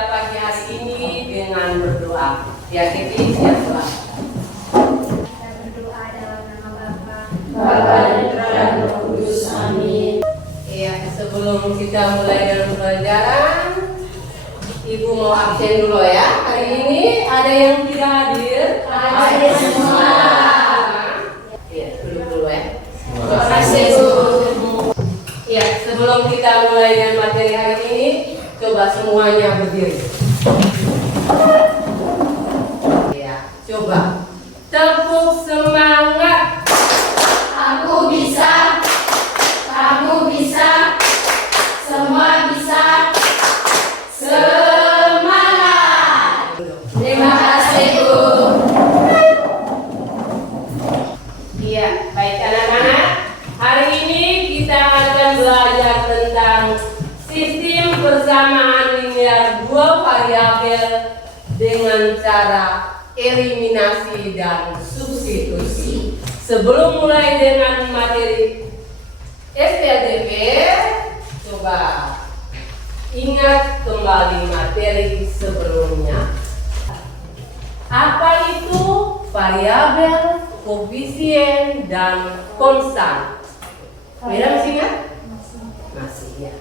pada pagi hari ini dengan berdoa. Ya, Kiti, siap doa. Kita berdoa dalam nama Bapa, Bapa dan Roh Kudus. Amin. Ya, sebelum kita mulai dengan pelajaran, Ibu mau absen dulu ya. Hari ini ada yang tidak hadir. Hadir semua. Ya, dulu ya. Terima kasih, Bu. Ya, sebelum kita mulai dengan materi hari ini, coba semuanya berdiri. Ya, coba tepuk semangat. Aku bisa, kamu bisa, semua bisa. Semangat. Terima kasih, Bu. Iya, baik anak-anak. Hari ini kita akan belajar tentang sistem persamaan linear dua variabel dengan cara eliminasi dan substitusi. Sebelum mulai dengan materi SPLDP, coba ingat kembali materi sebelumnya. Apa itu variabel, koefisien, dan konstan? Mira masih ingat? Masih ya.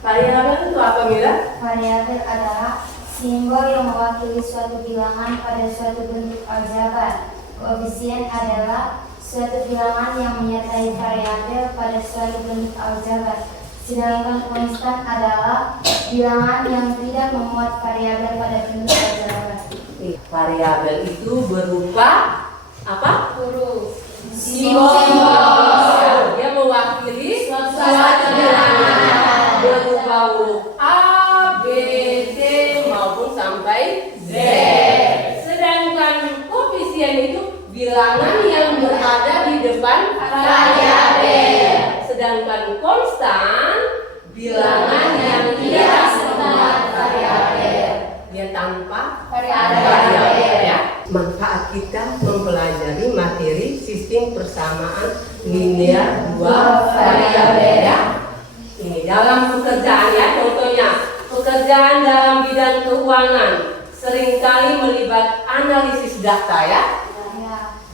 Variabel itu apa, Mira? Variabel adalah simbol yang mewakili suatu bilangan pada suatu bentuk aljabar. Koefisien adalah suatu bilangan yang menyertai variabel pada suatu bentuk aljabar. Sedangkan konstan adalah bilangan yang tidak memuat variabel pada bentuk aljabar. Variabel itu berupa apa? Huruf. Simbol. Dia mewakili suatu bilangan berupa huruf A, B, C maupun sampai Z. Sedangkan koefisien itu bilangan yang berada di depan variabel. Sedangkan konstan bilangan yang tidak memuat variabel. Dia tanpa variabel ya. Manfaat kita mempelajari materi sistem persamaan linear dua variabel ya. Ini dalam pekerjaan ya, contohnya pekerjaan dalam bidang keuangan seringkali melibat analisis data ya,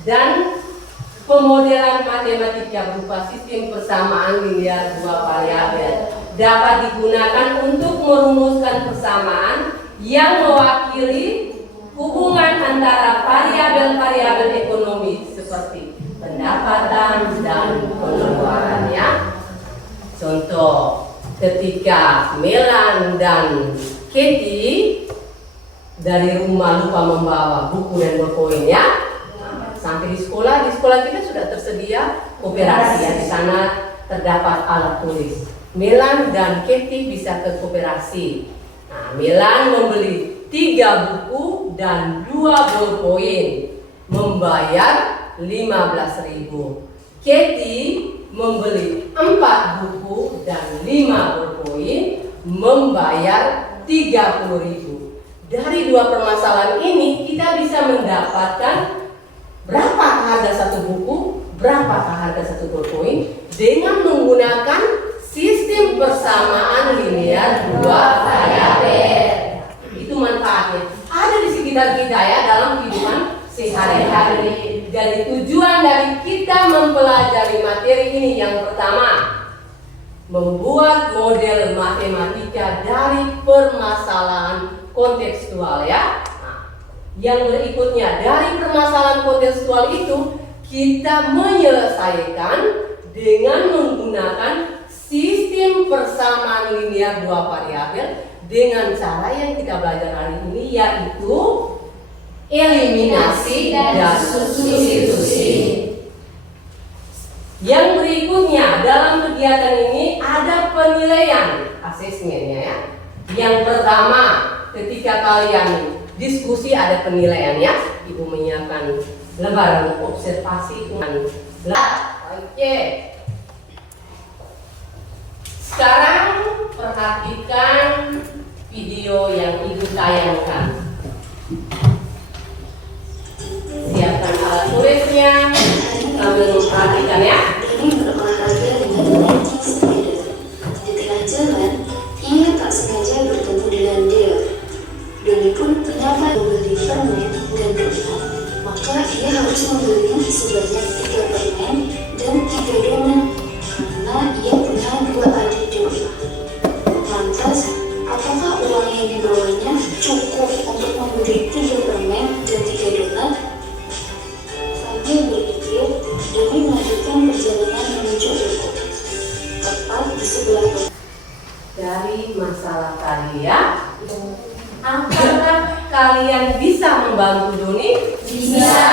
dan pemodelan matematika berupa sistem persamaan linear dua variabel dapat digunakan untuk merumuskan persamaan yang mewakili hubungan antara variabel-variabel ekonomi seperti pendapatan dan pengeluaran ya. Contoh, ketika Melan dan Katie dari rumah lupa membawa buku dan berpoin ya, sampai di sekolah kita sudah tersedia koperasi ya, di sana terdapat alat tulis. Melan dan Katie bisa ke koperasi. Nah, Melan membeli 3 buku dan 2 bolpoin, membayar 15.000. Katie membeli 4 buku dan 5 bolpoin, membayar 30.000. Dari dua permasalahan ini kita bisa mendapatkan berapa harga satu buku, berapa harga satu bolpoin dengan menggunakan sistem persamaan linear dua variabel. Itu manfaatnya. Ada di sekitar kita ya dalam kehidupan sehari-hari. Jadi tujuan dari kita mempelajari materi ini yang pertama, membuat model matematika dari permasalahan kontekstual ya. Nah, yang berikutnya dari permasalahan kontekstual itu kita menyelesaikan dengan menggunakan sistem persamaan linear dua variabel dengan cara yang kita belajar hari ini, yaitu eliminasi dan substitusi. Yang berikutnya dalam kegiatan ini ada penilaian asesmennya ya. Yang pertama, ketika kalian diskusi ada penilaian ya. Ibu menyiapkan lembaran observasi. Oke. Sekarang perhatikan video yang Ibu tayangkan. Siapkan alat tulisnya sambil memperhatikan ya. Ini berolahraga dengan energi sepeda. Di tengah jalan, ia tak sengaja bertemu dengan Dale. pun ternyata membeli permen dan donat, maka ia harus membeli sebanyak 3 permen dan 3 donat karena ia punya 2 adik domba. Lantas, apakah uang yang dibawanya cukup untuk membeli 3 permen dan 3 donat? Sambil berpikir, Doni melanjutkan perjalanan menuju toko. Tepat di sebelah toko. Dari masalah tadi ya, apakah kalian bisa membantu Doni? Bisa.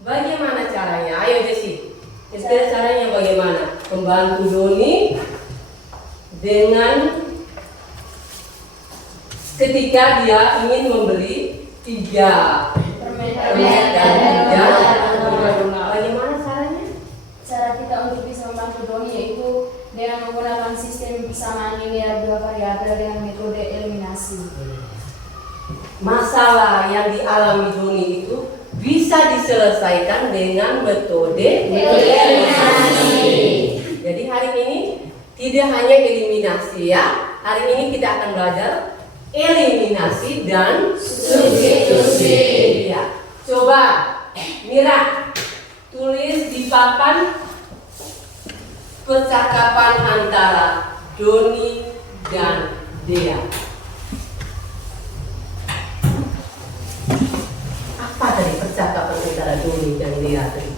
Bagaimana caranya? Ayo Desi, caranya bagaimana? Membantu Doni dengan ketika dia ingin membeli 3 permen dan 3 donat. Bagaimana caranya? Cara kita untuk bisa membantu Doni yaitu dengan menggunakan sistem persamaan linear 2 variabel dengan metode eliminasi. Masalah yang dialami Doni itu bisa diselesaikan dengan metode eliminasi. Jadi hari ini tidak hanya eliminasi ya. Hari ini kita akan belajar eliminasi dan substitusi. Ya. Coba Mira tulis di papan percakapan antara Doni dan Dea. Apa tadi percakapan antara Doni dan Dea tadi?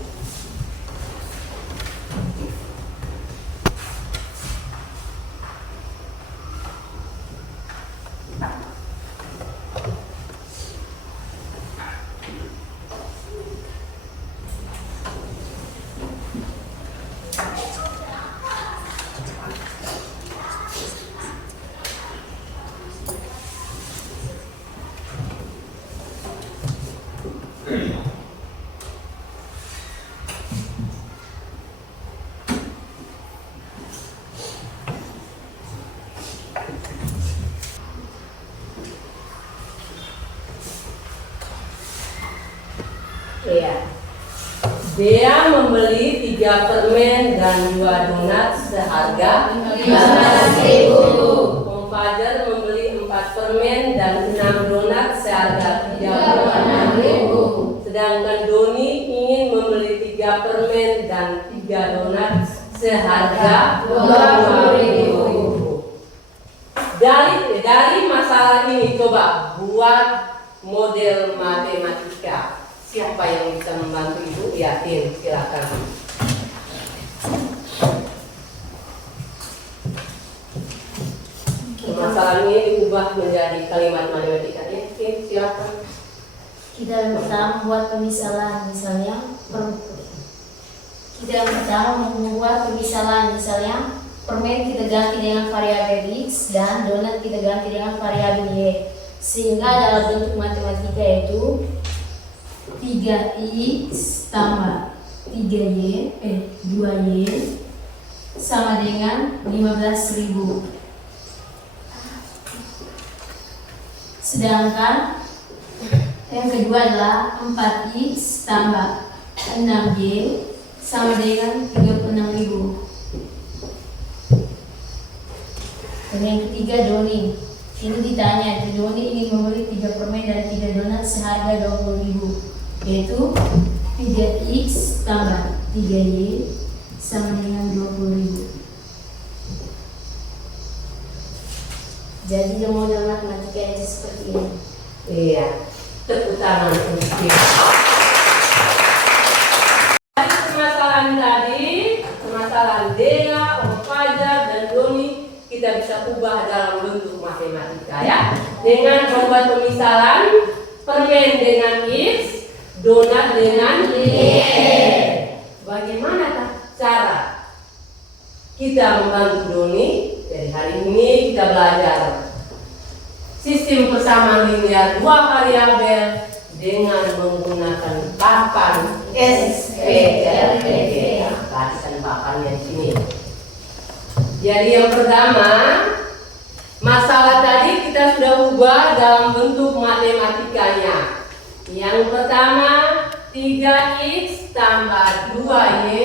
Iya. Dea membeli 3 permen dan 2 donat seharga 15.000. Om Fajar membeli 4 permen dan 6 donat seharga 36.000. Sedangkan Doni ingin membeli 3 permen dan 3 donat seharga 20.000. Dari masalah ini coba buat model matematika. Siapa yang bisa membantu Ibu? Yakin, silakan. Masalah ini diubah menjadi kalimat matematika. Yakin, silakan. Kita yang pertama membuat pemisalan, misalnya permen kita ganti dengan variabel X dan donat kita ganti dengan variabel Y, sehingga dalam bentuk matematika yaitu 3X tambah 2Y sama dengan 15.000. Sedangkan yang kedua adalah 4X tambah 6Y sama dengan 36.000. Dan yang ketiga Doni. Ini ditanya, Doni ingin membeli 3 permen dan 3 donat seharga 20.000. Yaitu 3X tambah 3Y sama dengan 20.000. Jadi model matematika itu seperti ini. Iya, tepuk tangan untuk kita. Permasalahan Dea, Om Fajar dan Doni kita bisa ubah dalam bentuk matematika ya. Dengan membuat pemisalan permen dengan X, donat dengan Y. Bagaimana cara kita membantu Doni? Dari hari ini kita belajar sistem persamaan linear 2 variabel dengan menggunakan papan SPLDB. Perhatikan papannya di sini. Jadi yang pertama, masalah tadi kita sudah ubah dalam bentuk matematikanya. Yang pertama 3X tambah 2Y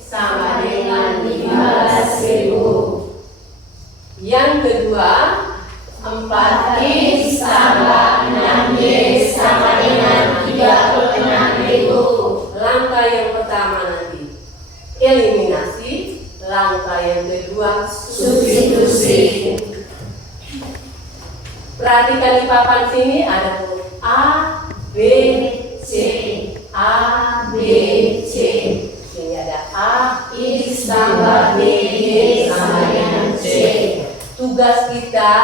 sama dengan 15.000. Yang kedua 4X tambah 6Y sama dengan 36.000. Langkah yang pertama nanti eliminasi, langkah yang kedua Substitusi. Perhatikan di papan sini ada huruf A, B, C. A, B, C. Sini ada A, X tambah BY sama dengan C. Tugas kita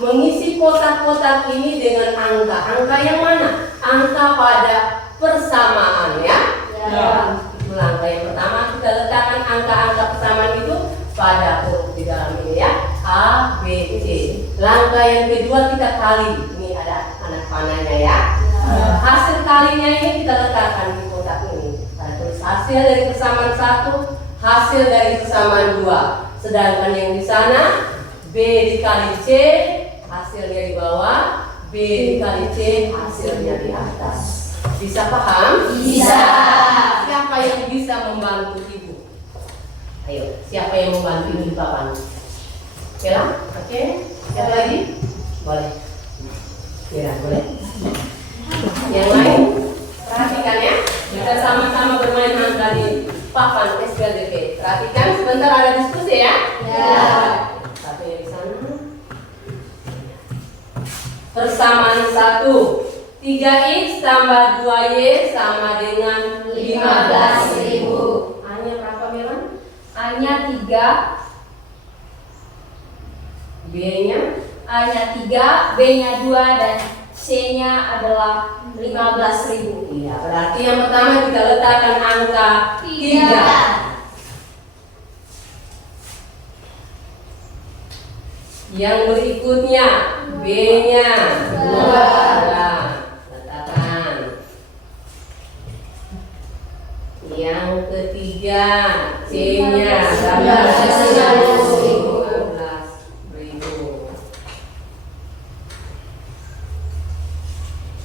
mengisi kotak-kotak ini dengan angka-angka yang mana? Angka pada persamaan ya. Itu langkah yang pertama, kita letakkan angka-angka persamaan itu pada huruf di dalam ini ya. A, B, C. Langkah yang kedua kita kali. Ini ada anak panahnya ya. Hasil kalinya ini kita letakkan di kotak ini. Kita tulis hasil dari persamaan 1, hasil dari persamaan 2. Sedangkan yang di sana B dikali C, hasilnya di bawah, B dikali C, hasilnya di atas. Bisa paham? Bisa. Siapa yang bisa membantu ibu? Ayo, siapa yang membantu ibu di papan? Kela? Oke? Siapa lagi? Boleh. Ya, boleh. Yang lain? Perhatikan ya. Kita sama-sama bermain angka di papan SPLDP. Perhatikan, sebentar ada diskusi ya. Satu yang di sana. Persamaan 1. 3X tambah 2Y sama dengan 15.000. A-nya berapa, Milan? A-nya 3, B-nya? A-nya 3, B-nya 2, dan C-nya adalah 15.000. Iya, berarti yang pertama kita letakkan angka 3. Yang berikutnya B-nya 2. Letakkan. Yang ketiga C-nya 15.000.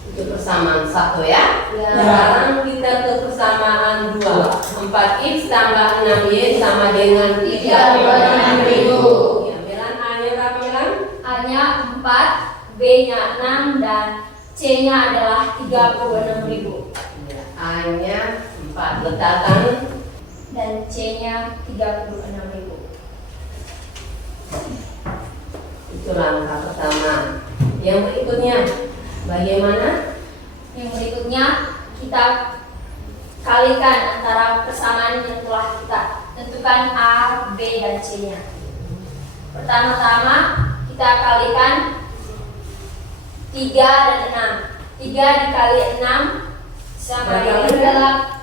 Itu persamaan 1 ya. Sekarang kita ke persamaan 2. 4X tambah 6Y sama dengan 36.000. Ya, Milan, A-nya berapa, Milan? A-nya 4, B-nya 6, dan C-nya adalah 36.000. Ya, A-nya 4. Letakkan. Dan C-nya 36.000. Itu langkah pertama. Yang berikutnya bagaimana? Yang berikutnya kita kalikan antara persamaan yang telah kita tentukan A, B, dan C-nya. Pertama-tama kita kalikan 3 dan 6. 3 dikali 6 sama dengan adalah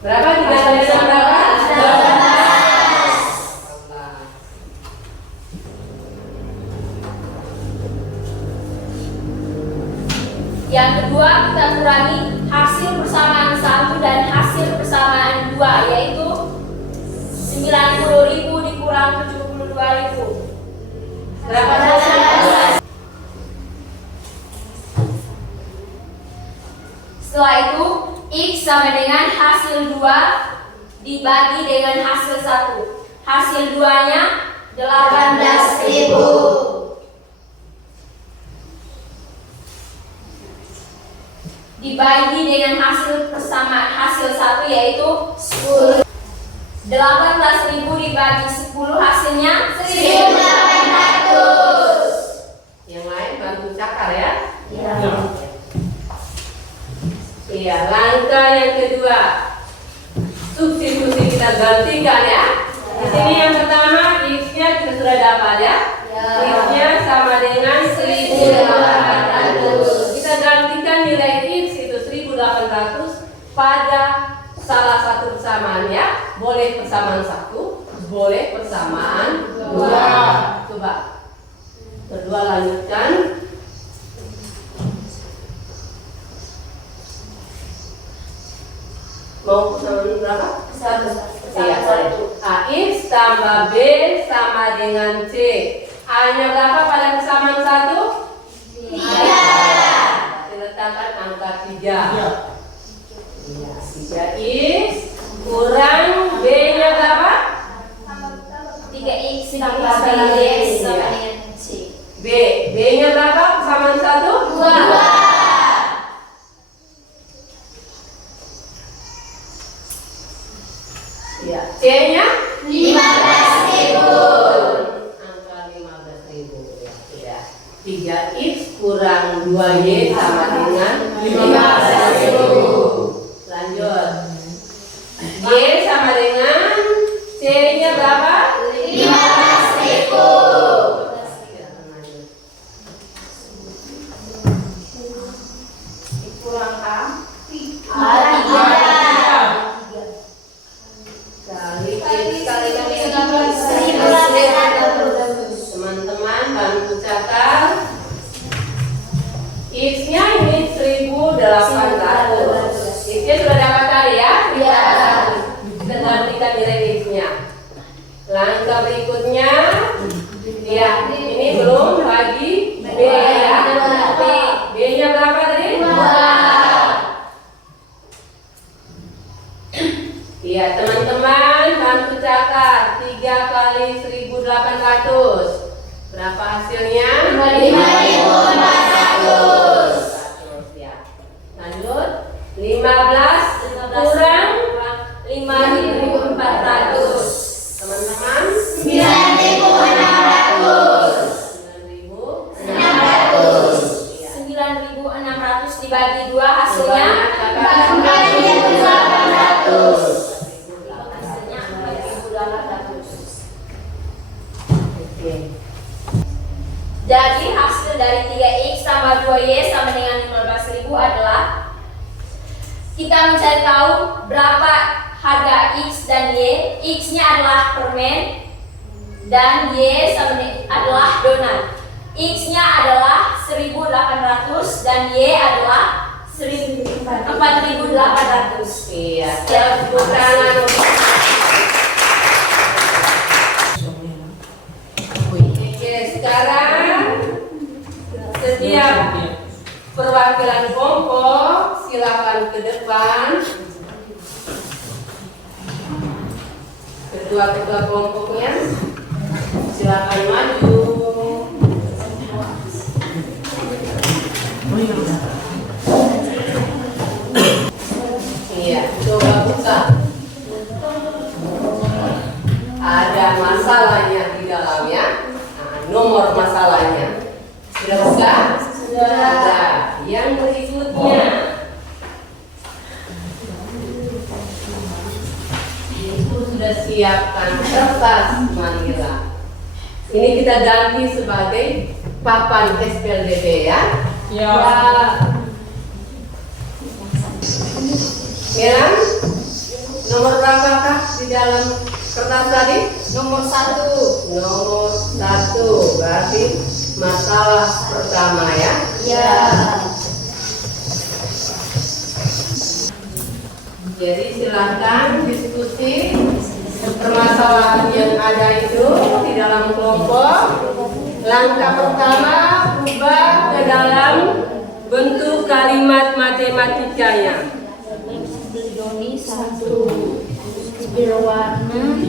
Berapa? 3 kali 6 berapa? 18. Yang kedua kita kurangi hasil persamaan 1 dan hasil persamaan 2, yaitu 90.000 dikurang 72.000. Berapa hasilnya? Setelah itu X sama dengan hasil 2 dibagi dengan hasil 1. Hasil 2-nya 18.000. Dibagi dengan hasil persamaan hasil 1, yaitu 10. 18.000 dibagi 10, hasilnya 1.800. Yang lain bantu cakar ya. Ya. Iya, langkah yang kedua. Substitusi kita gantikan ya. Di sini yang pertama X-nya kita sudah dapat ya. X-nya sama dengan 1.800. Kita gantikan nilai X itu 1.800 pada salah satu persamaan ya. Boleh persamaan 1, boleh persamaan 2. Coba. Kedua lanjutkan. Mau persamaan berapa? 1. Iya, boleh. X tambah B sama dengan C. A-nya berapa pada persamaan 1? 3. Berarti letakkan angka 3. Iya, 3X kurang B-nya berapa? 3X tambah B sama dengan C. B. B-nya berapa persamaan 1? 2. kurang 2Y sama dengan 15.000. Lanjut. Y sama dengan serinya berapa? 15.000. Kurang A. Teman-teman bantu catat. X-nya ini 1.800. X-nya sudah dapat tadi ya? Iya. Kita gantikan nilai X-nya. Langkah berikutnya, ya ini belum bagi B ya. B-nya berapa tadi? 2. Iya teman-teman bantu catat 3 kali 1.800. Berapa hasilnya? 5.400. Ya. Lanjut 15 kurang 5.400. Teman-teman 9.600 dibagi 2 hasilnya 4.800. hasilnya 4.800. Oke. Jadi hasil dari 3x tambah 2y sama dengan 15.000 adalah kita mencari tahu berapa harga x dan y. X-nya adalah permen dan y adalah donat. X-nya adalah 1.800 dan y adalah 4.800. Iya. Tepuk tangan. Oke, sekarang setiap perwakilan kelompok silakan ke depan. Ketua-ketua kelompoknya silakan maju. Iya, coba buka. Ada masalahnya di dalamnya. Nah, nomor masalahnya sudah buka? Sudah. Yang berikutnya itu sudah siapkan kertas manila. Ini kita ganti sebagai papan SPLDB ya. Ya. Melan, nomor berapakah di dalam kertas tadi? Nomor 1. Nomor 1 berarti masalah pertama ya. Ya. Jadi silakan diskusi permasalahan yang ada itu di dalam kelompok. Langkah pertama ubah ke dalam bentuk kalimat matematikanya. Doni 1 berwarna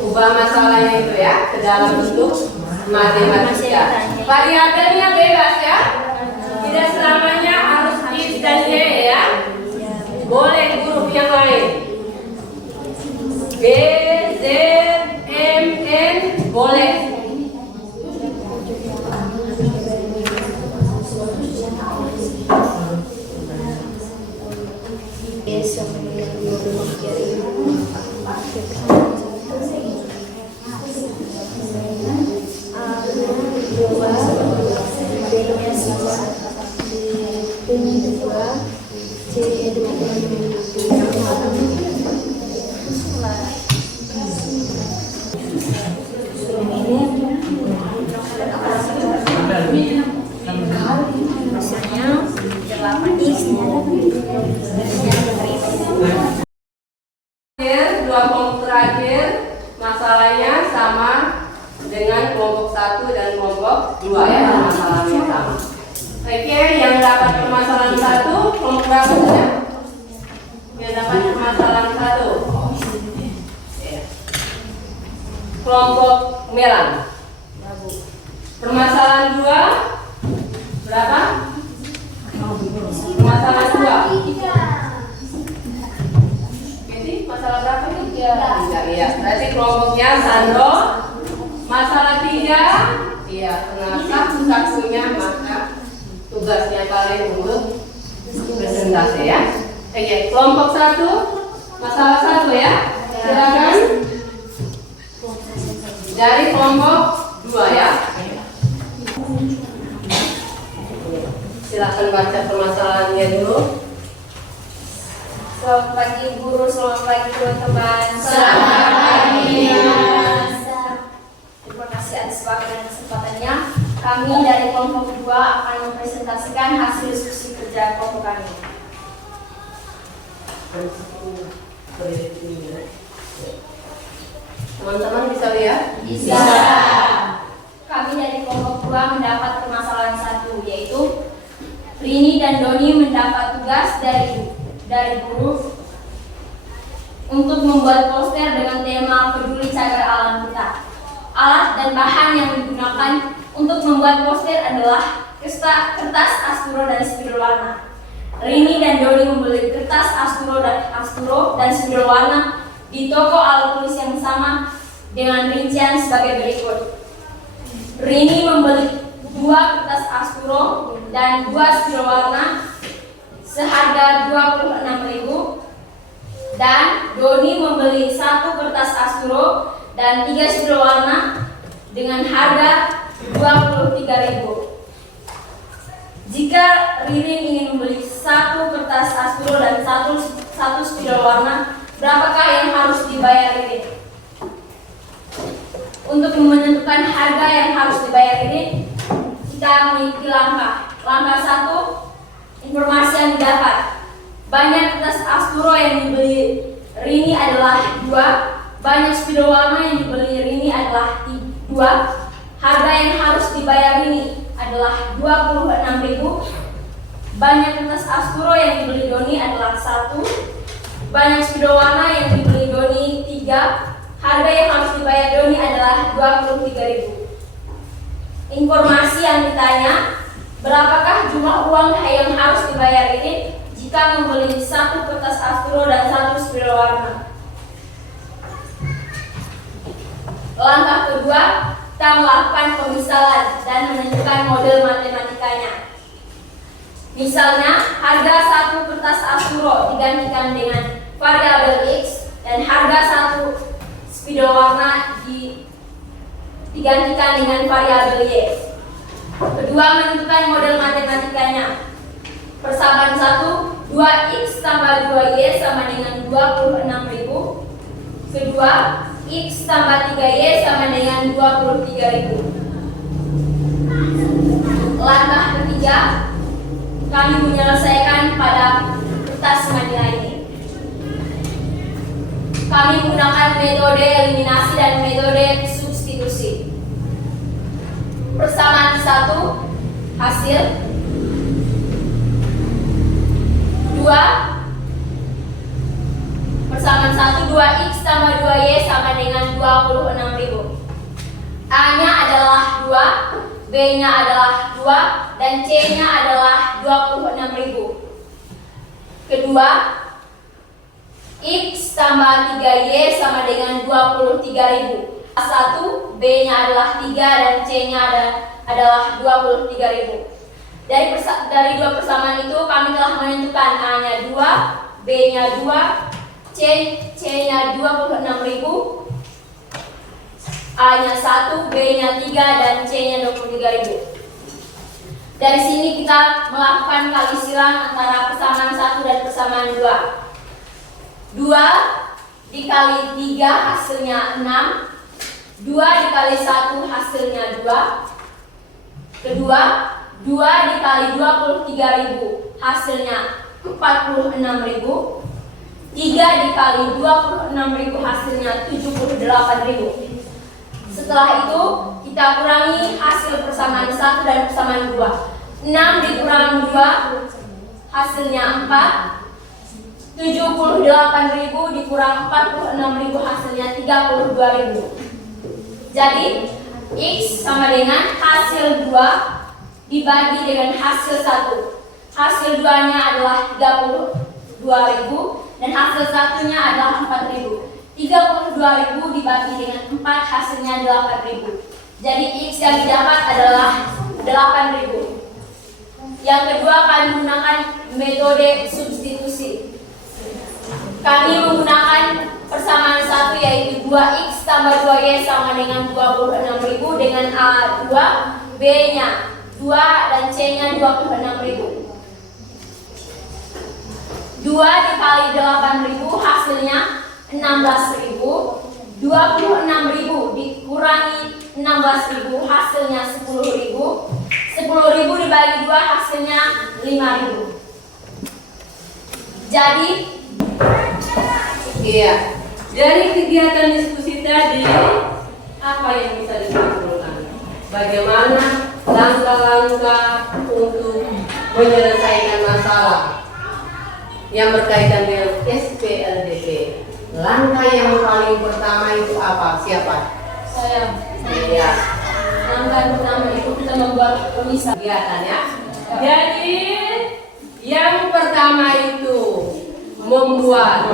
Ubah masalahnya itu ya ke dalam bentuk matematika. Variabelnya bebas ya. Tidak selamanya harus X dan Y ya. Boleh huruf yang lain. B, Z, M, N boleh. Dua kelompok terakhir masalahnya sama dengan kelompok 1 dan kelompok 2 ya, masalahnya sama. Oke, yang dapat permasalahan 1 kelompok berapa saja? Yang dapat permasalahan 1 kelompok Melan. Permasalahan 2 berapa? Permasalahan 2 masalah berapa nih? Iya. Berarti kelompoknya Sandro Masalah 3, iya, karena satu-satunya maka tugasnya kalian untuk presentasi ya. Oke, kelompok 1, masalah 1 ya. Silakan. Dari kelompok 2 ya. Silakan baca permasalahannya dulu. Selamat pagi guru, selamat pagi teman-teman. Selamat pagi. Terima kasih atas waktu dan kesempatannya. Kami dari kelompok 2 akan mempresentasikan hasil diskusi kerja kelompok kami. Teman-teman bisa lihat? Bisa. Kami dari kelompok 2 mendapat permasalahan 1, yaitu Rini dan Doni mendapat tugas dari guru untuk membuat poster dengan tema peduli cagar alam kita. Alat dan bahan yang digunakan untuk membuat poster adalah kertas asturo dan spidol warna. Rini dan Doni membeli kertas asturo dan spidol warna di toko alat tulis yang sama dengan rincian sebagai berikut. Rini membeli 2 kertas asturo dan 2 spidol warna seharga 26.000, dan Doni membeli 1 kertas asturo dan 3 spidol warna dengan harga 23.000. Jika Ririn ingin membeli 1 kertas asturo dan 1 spidol warna, berapakah yang harus dibayar Ririn? Untuk menentukan harga yang harus dibayar Ririn, kita memiliki langkah. Langkah 1, informasi yang didapat. Banyak kertas asturo yang dibeli Rini adalah 2, banyak spidol warna yang dibeli Rini adalah 2, harga yang harus dibayar Rini adalah 26.000, banyak kertas asturo yang dibeli Doni adalah 1, banyak spidol warna yang dibeli Doni 3, harga yang harus dibayar Doni adalah 23.000. Informasi yang ditanya, berapakah jumlah uang yang harus dibayar ini jika membeli 1 kertas asturo dan 1 spidol warna? Langkah kedua, kita melakukan pemisalan dan menentukan model matematikanya. Misalnya, harga 1 kertas asturo digantikan dengan variabel X dan harga 1 spidol warna digantikan dengan variabel Y. Kedua, menentukan model matematikanya. Persamaan 1, 2X tambah 2Y sama dengan 26.000. Kedua, X tambah 3Y sama dengan 23.000. Langkah ketiga, kami menyelesaikan pada kertas manila ini. Kami menggunakan metode eliminasi dan metode substitusi. Persamaan 1, hasil 2, persamaan 1, 2X tambah 2Y sama dengan 26.000. A-nya adalah 2, B-nya adalah 2, dan C-nya adalah 26.000. Kedua, X tambah 3Y sama dengan 23.000. A1, B-nya adalah 3 dan C-nya adalah 23.000. Dari dua persamaan itu kami telah menentukan A-nya 2, B-nya 2, C-nya 26.000, A-nya 1, B-nya 3, dan C-nya 23.000. Dari sini kita melakukan kali silang antara persamaan 1 dan persamaan 2. 2 dikali 3 hasilnya 6, 2 dikali 1 hasilnya 2. Kedua, 2 dikali 23.000 hasilnya 46.000. 3 dikali 26.000 hasilnya 78.000. Setelah itu kita kurangi hasil persamaan 1 dan persamaan 2. 6 dikurang 2 hasilnya 4. 78.000 dikurang 46.000 hasilnya 32.000. Jadi X sama dengan hasil 2 dibagi dengan hasil 1. Hasil 2-nya adalah 32.000 dan hasil 1-nya adalah 4.000. 32.000 dibagi dengan 4 hasilnya 8.000. Jadi X yang didapat adalah 8.000. Yang kedua, kami menggunakan metode substitusi. Kami menggunakan persamaan satu, yaitu 2X tambah 2Y sama dengan 26.000 dengan A2, B-nya 2 dan C-nya 26.000. 2 dikali 8.000 hasilnya 16.000. 26.000 dikurangi 16.000 hasilnya 10.000. 10.000 dibagi 2 hasilnya 5.000. Jadi iya, dari kegiatan diskusi tadi apa yang bisa disimpulkan? Bagaimana langkah-langkah untuk menyelesaikan masalah yang berkaitan dengan SPLDP? Langkah yang paling pertama itu apa? Siapa? saya Iya. langkah pertama itu kita membuat pemisah. Kegiatan ya. Jadi yang pertama itu membuat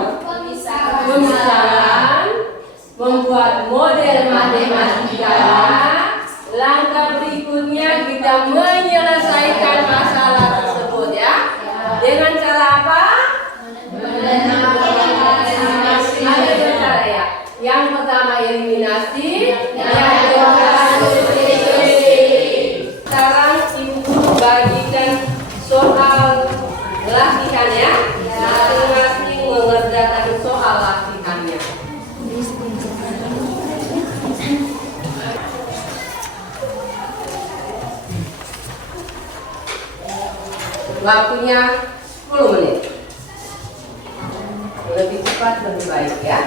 pemisahan, membuat model matematika. Langkah berikutnya kita menyelesaikan masalah tersebut ya. Dengan cara apa? Ada dua cara ya. Yang pertama eliminasi, yang kedua substitusi. Sekarang ibu bagikan soal latihan ya. Masing-masing mengerjakan soal latihannya. Waktunya 10 menit. Lebih cepat lebih baik ya.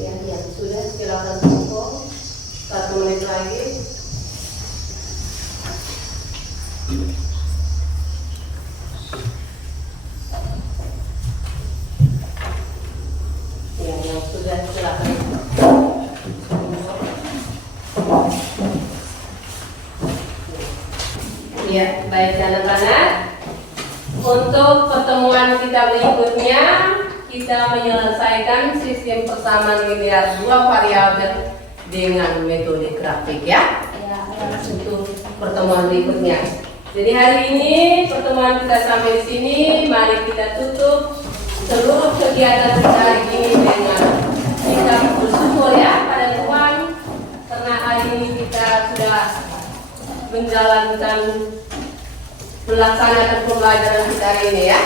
Ya, sudah silakan tutup. 1 menit lagi. Ya, yang sudah silakan. Ya, baik anak-anak. Untuk pertemuan kita berikutnya, kita menyelesaikan sistem persamaan linear 2 variabel dengan metode grafik ya. Untuk pertemuan berikutnya. Jadi hari ini pertemuan kita sampai di sini. Mari kita tutup seluruh kegiatan kita hari ini dengan kita bersyukur ya pada Tuhan karena hari ini kita sudah menjalankan melaksanakan pembelajaran kita hari ini ya.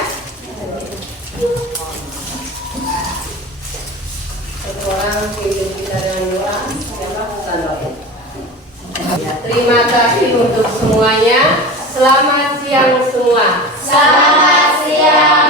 Satu orang hidup kita dengan doa, siapa standar ya. Terima kasih untuk semuanya. Selamat siang semua. Selamat siang.